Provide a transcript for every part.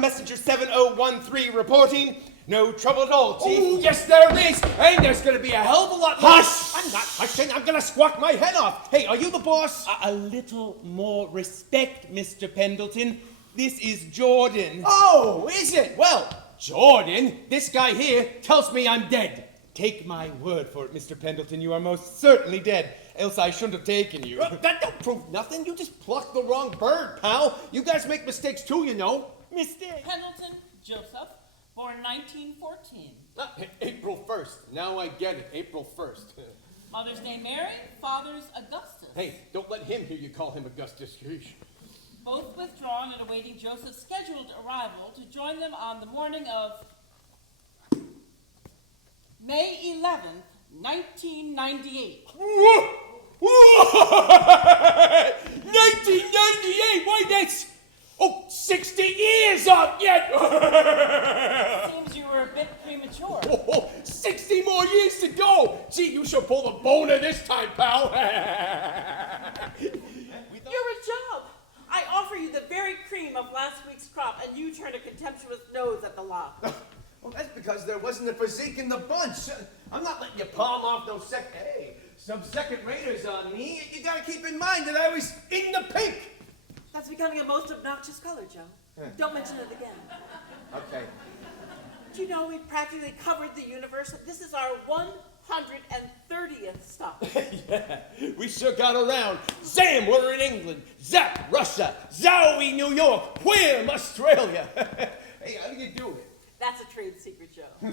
Messenger 7013 reporting. No trouble at all, Chief. Oh, yes, there is. And there's going to be a hell of a lot more. Hush! I'm not hushing. I'm going to squawk my head off. Hey, are you the boss? A little more respect, Mr. Pendleton. This is Jordan. Oh, is it? Well, Jordan, this guy here tells me I'm dead. Take my word for it, Mr. Pendleton. You are most certainly dead. Else I shouldn't have taken you. That don't prove nothing. You just plucked the wrong bird, pal. You guys make mistakes too, you know. Mistake. Pendleton Joseph, born 1914. April 1st. Now I get it. April 1st. Mother's name Mary, father's Augustus. Hey, don't let him hear you call him Augustus. Both withdrawn and awaiting Joseph's scheduled arrival to join them on the morning of May 11th, 1998. 1998! Why, that's... Oh, 60 years up yet! Seems you were a bit premature. 60 more years to go! Gee, you should pull the boner this time, pal. You're a job. I offer you the very cream of last week's crop, and you turn a contemptuous nose at the lot. Well, that's because there wasn't a physique in the bunch. I'm not letting you palm off those some second raters on me. You gotta keep in mind that I was in the pink. That's becoming a most obnoxious color, Joe. Don't mention it again. Okay. Do you know we've practically covered the universe? This is our 130th stop. Yeah, we sure got around. Zam, we're in England. Zap, Russia. Zowie, New York. Wham, Australia. Hey, how do you do it? That's a trade secret, Joe.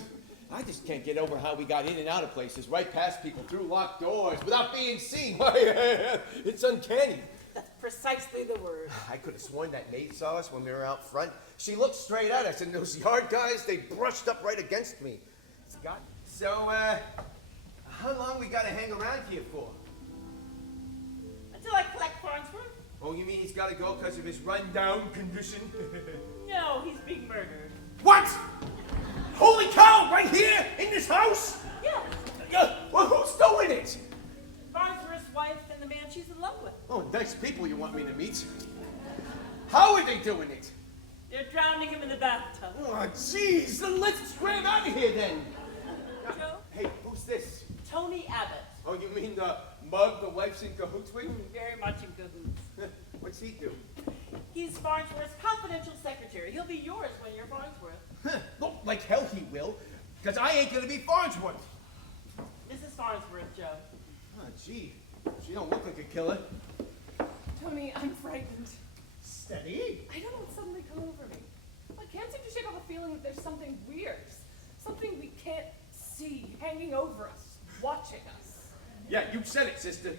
I just can't get over how we got in and out of places, right past people through locked doors, without being seen. It's uncanny. That's precisely the word. I could have sworn that maid saw us when we were out front. She looked straight at us, and those yard guys, they brushed up right against me. Scott, so, how long we gotta hang around here for? Until I collect Farnsworth? Oh, you mean he's gotta go because of his run-down condition? No, he's being murdered. What? Holy cow, right here, in this house? Yes. Well, who's doing it? Farnsworth's wife and the man she's in love with. Oh, nice people you want me to meet. How are they doing it? They're drowning him in the bathtub. Oh, jeez, then let's scram out of here then. Joe? Hey, who's this? Tony Abbott. Oh, you mean the mug the wife's in cahoots with? Very much in cahoots. What's he do? He's Farnsworth's confidential secretary. He'll be yours when you're Farnsworth. Look, like hell he will, because I ain't gonna be Farnsworth. Mrs. Farnsworth, Joe. Oh, gee, she don't look like a killer. Tony, I'm frightened. Steady. I don't know what's suddenly come over me. I can't seem to shake off a feeling that there's something weird, something we can't see hanging over us, watching us. Yeah, you said it, sister.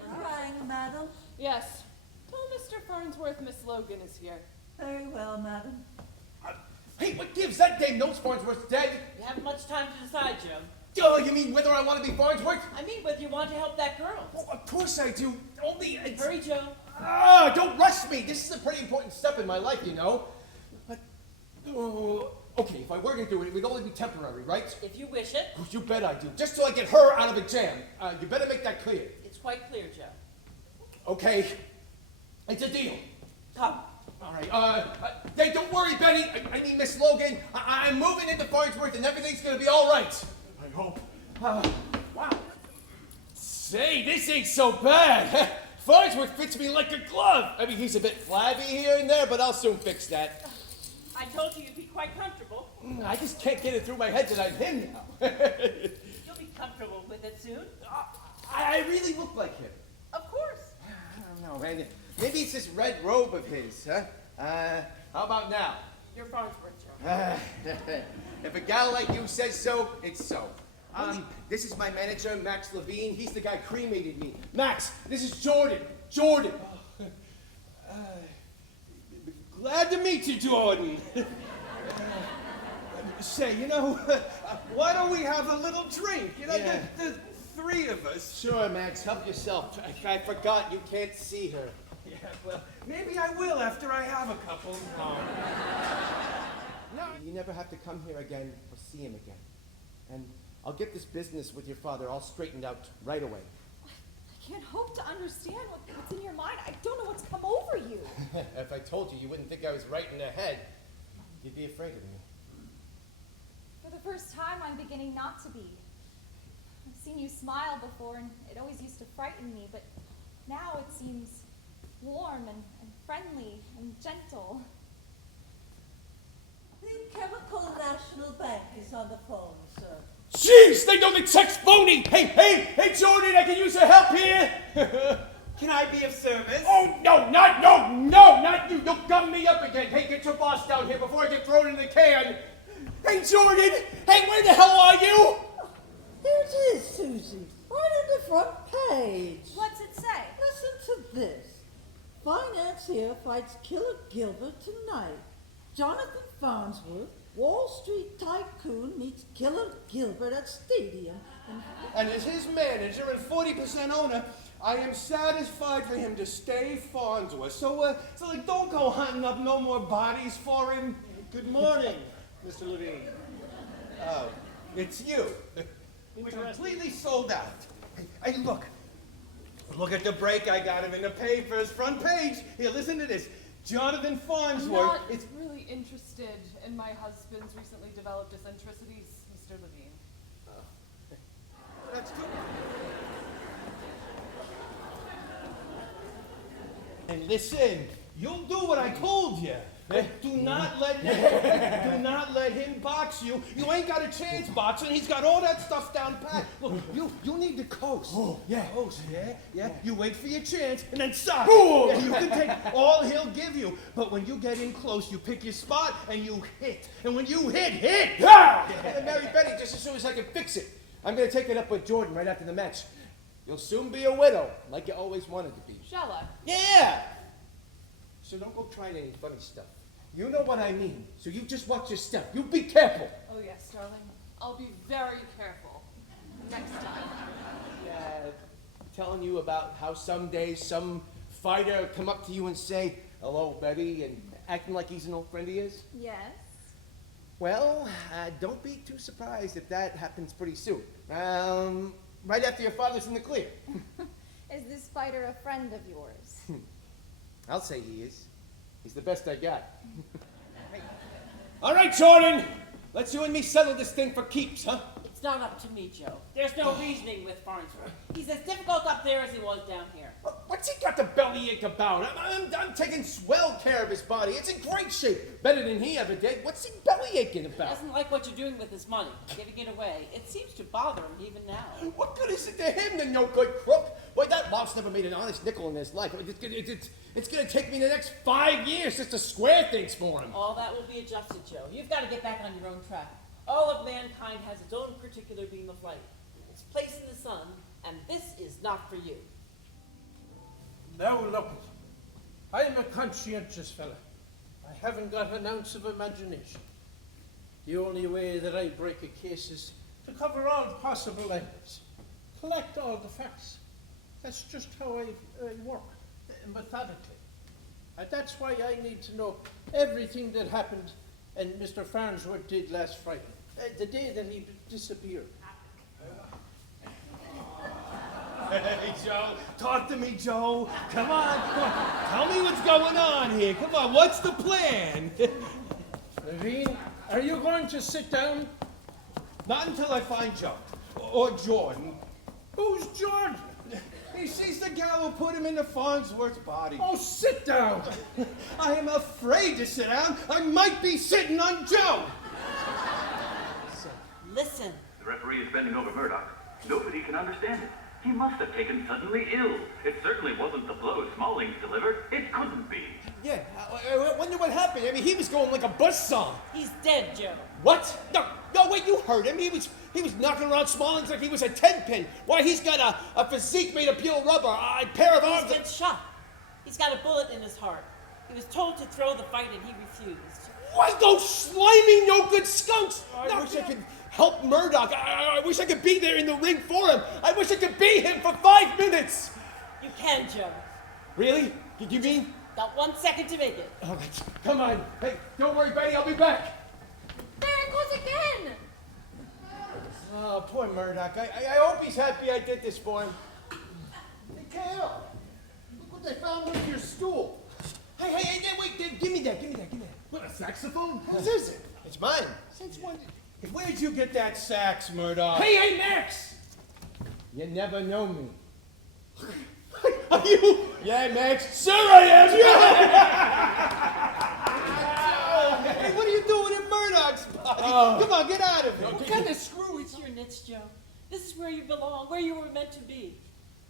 Crying, madam? Yes. Tell Mr. Farnsworth Miss Logan is here. Very well, madam. Hey, what gives? That dame knows Farnsworth's dead. You haven't much time to decide, Joe. Oh, you mean whether I want to be Farnsworth? I mean whether you want to help that girl. Oh, of course I do. Only it's... Hurry, Joe. Ah, don't rush me. This is a pretty important step in my life, you know. But, oh, okay, if I were to do it, it would only be temporary, right? If you wish it. Oh, you bet I do. Just till I get her out of a jam. You better make that clear. It's quite clear, Joe. Okay. It's a deal. Come. All right. Hey, don't worry, Betty. I mean, Miss Logan. I'm moving into Farnsworth, and everything's gonna be all right. I hope. Wow. Say, this ain't so bad. Farnsworth fits me like a glove. I mean, he's a bit flabby here and there, but I'll soon fix that. I told you you'd be quite comfortable. I just can't get it through my head that I'm him now. You'll be comfortable with it soon. I really look like him. Of course. I don't know, man. Maybe it's this red robe of his, huh? How about now? You're Farnsworth, Joe. If a gal like you says so, it's so. This is my manager, Max Levine. He's the guy cremated me. Max, this is Jordan. Jordan. Glad to meet you, Jordan. Say, you know, why don't we have a little drink? You know, Yeah. the three of us. Sure, Max, help yourself. I forgot you can't see her. Yeah, well, maybe I will after I have a couple. No. You never have to come here again or see him again. And I'll get this business with your father all straightened out right away. I can't hope to understand what's in your mind. I don't know what's come over you. If I told you, you wouldn't think I was right in the head. You'd be afraid of me. For the first time, I'm beginning not to be. I've seen you smile before, and it always used to frighten me, but now it seems warm and friendly and gentle. The Chemical National Bank is on the phone, sir. Jeez, they know the check's phony! Hey, Jordan, I can use your help here! Can I be of service? Oh, no, not you! You'll gum me up again! Hey, get your boss down here before I get thrown in the can! Hey, Jordan! Hey, where the hell are you? Here it is, Susie. Right on the front page. What's it say? Listen to this. Financier fights Killer Gilbert tonight. Jonathan Farnsworth, Wall Street tycoon, meets Killer Gilbert at Stadium. And as his manager and 40% owner, I am satisfied for him to stay Farnsworth. So don't go hunting up no more bodies for him. Good morning, Mr. Levine. Oh, it's you. We're completely sold out. Hey, look at the break I got him in the papers, front page. Here, listen to this. Jonathan Farnsworth. I'm not really interested in my husband's recently developed eccentricities, Mr. Levine. That's good. And listen, you'll do what I told you. Do not let him box you. You ain't got a chance boxing. He's got all that stuff down pat. Look, you need to coast. Oh, yeah. Coast, yeah. You wait for your chance and then suck. Yeah, you can take all he'll give you. But when you get in close, you pick your spot and you hit. And when you hit! Yeah! And marry Betty just as soon as I can fix it. I'm gonna take it up with Jordan right after the match. You'll soon be a widow, like you always wanted to be. Shall I? Yeah! So don't go trying any funny stuff. You know what I mean. So you just watch your step. You be careful. Oh, yes, darling. I'll be very careful. Next time. Telling you about how some days some fighter will come up to you and say, "Hello, Betty," and acting like he's an old friend of yours? Yes. Well, don't be too surprised if that happens pretty soon. Right after your father's in the clear. Is this fighter a friend of yours? I'll say he is. He's the best I got. All right, Jordan. Let's you and me settle this thing for keeps, huh? It's not up to me, Joe. There's no reasoning with Farnsworth. He's as difficult up there as he was down here. What's he got the bellyache about? I'm taking swell care of his body. It's in great shape. Better than he ever did. What's he bellyaching He about? doesn't like what you're doing with his money, giving it away. It seems to bother him even now. What good is it to him, the no-good crook? Boy, that mob's never made an honest nickel in his life. It's gonna take me the next 5 years just to square things for him. All that will be adjusted, Joe. You've got to get back on your own track. All of mankind has its own particular beam of light, its place in the sun, and this is not for you. Now look, I'm a conscientious fella. I haven't got an ounce of imagination. The only way that I break a case is to cover all possible angles, collect all the facts. That's just how I work, methodically. And that's why I need to know everything that happened and Mr. Farnsworth did last Friday, the day that he disappeared. Hey, Joe. Talk to me, Joe. Come on. Tell me what's going on here. Come on, what's the plan? Levine, are you going to sit down? Not until I find Joe. Or Jordan. Who's Jordan? He sees the gal who put him into Farnsworth's body. Oh, sit down. I am afraid to sit down. I might be sitting on Joe. Listen. The referee is bending over Murdoch. Nobody can understand it. He must have taken suddenly ill. It certainly wasn't the blow Smallings delivered. It couldn't be. Yeah, I wonder what happened. I mean, he was going like a buzzsaw. He's dead, Joe. What? No, wait, you heard him. He was knocking around Smallings like he was a 10-pin. Why, he's got a physique made of pure rubber, a pair of arms. He's been shot. He's got a bullet in his heart. He was told to throw the fight and he refused. Why, those slimy, no-good skunks! I wish I could help Murdoch. I wish I could be there in the ring for him. I wish I could be him for 5 minutes. You can, Joe. Really? Did you mean? Got 1 second to make it. All right, come on. Hey, don't worry, Betty. I'll be back. There it goes again! Oh, poor Murdoch. I hope he's happy I did this for him. Hey, Kale, look what they found under your stool. Hey, wait, give me that. What, a saxophone? Whose is it? It's mine. Since when? Where'd you get that sax, Murdoch? Hey, Max! You never know me. Are you? Yeah, Max. Sure I am! Hey, what are you doing in Murdoch's body? Come on, get out of here. What kind of screw is your niche, Joe? This is where you belong, where you were meant to be.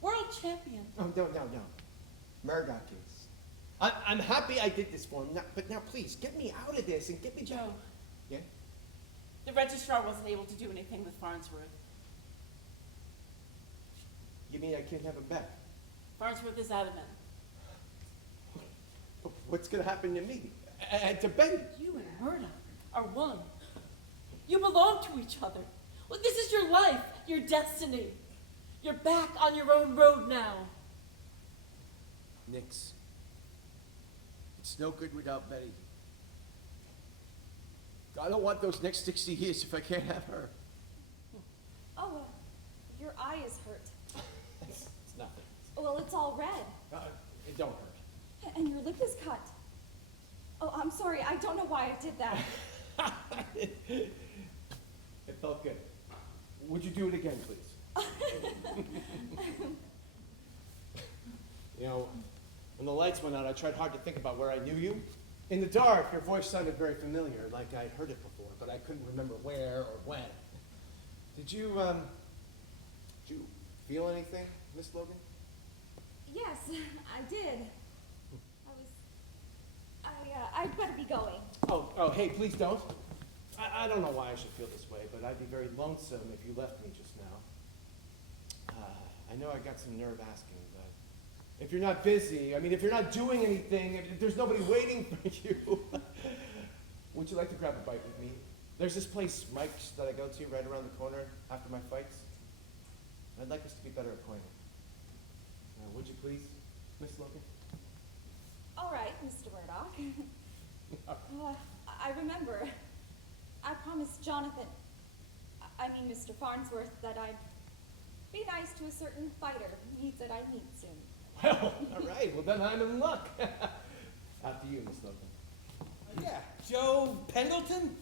World champion. Oh, no. Murdoch is. I'm happy I did this for him, but now please, get me out of this and get me back. Joe, Yeah? the registrar wasn't able to do anything with Farnsworth. You mean I can't have him back? Farnsworth is adamant. What's gonna happen to me? And to Betty? You and Murdoch are one. You belong to each other. Well, this is your life, your destiny. You're back on your own road now. Nix. It's no good without Betty. I don't want those next 60 years if I can't have her. Oh, your eye is hurt. It's nothing. Well, it's all red. It don't hurt. And your lip is cut. Oh, I'm sorry. I don't know why I did that. It felt good. Would you do it again, please? You know, when the lights went out, I tried hard to think about where I knew you. In the dark, your voice sounded very familiar, like I'd heard it before, but I couldn't remember where or when. Did you feel anything, Miss Logan? Yes, I did. I'd better be going. Oh, hey, please don't. I don't know why I should feel this way, but I'd be very lonesome if you left me just now. I know I got some nerve asking, but if you're not busy, if you're not doing anything, if there's nobody waiting for you, would you like to grab a bite with me? There's this place, Mike's, that I go to right around the corner after my fights. I'd like us to be better acquainted. Would you please, Miss Logan? All right, Mr. Murdoch. I remember. I promised Jonathan, Mr. Farnsworth, that I'd be nice to a certain fighter who needs that I'd meet soon. Well, all right. Well, then I'm in luck. After you, Miss Logan. Yeah, Joe Pendleton,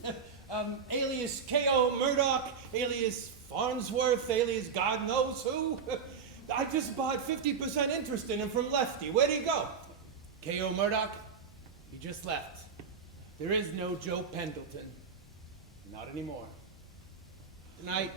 alias K.O. Murdoch, alias Farnsworth, alias God knows who. I just bought 50% interest in him from Lefty. Where'd he go? K.O. Murdoch, he just left. There is no Joe Pendleton. Not anymore. Good night.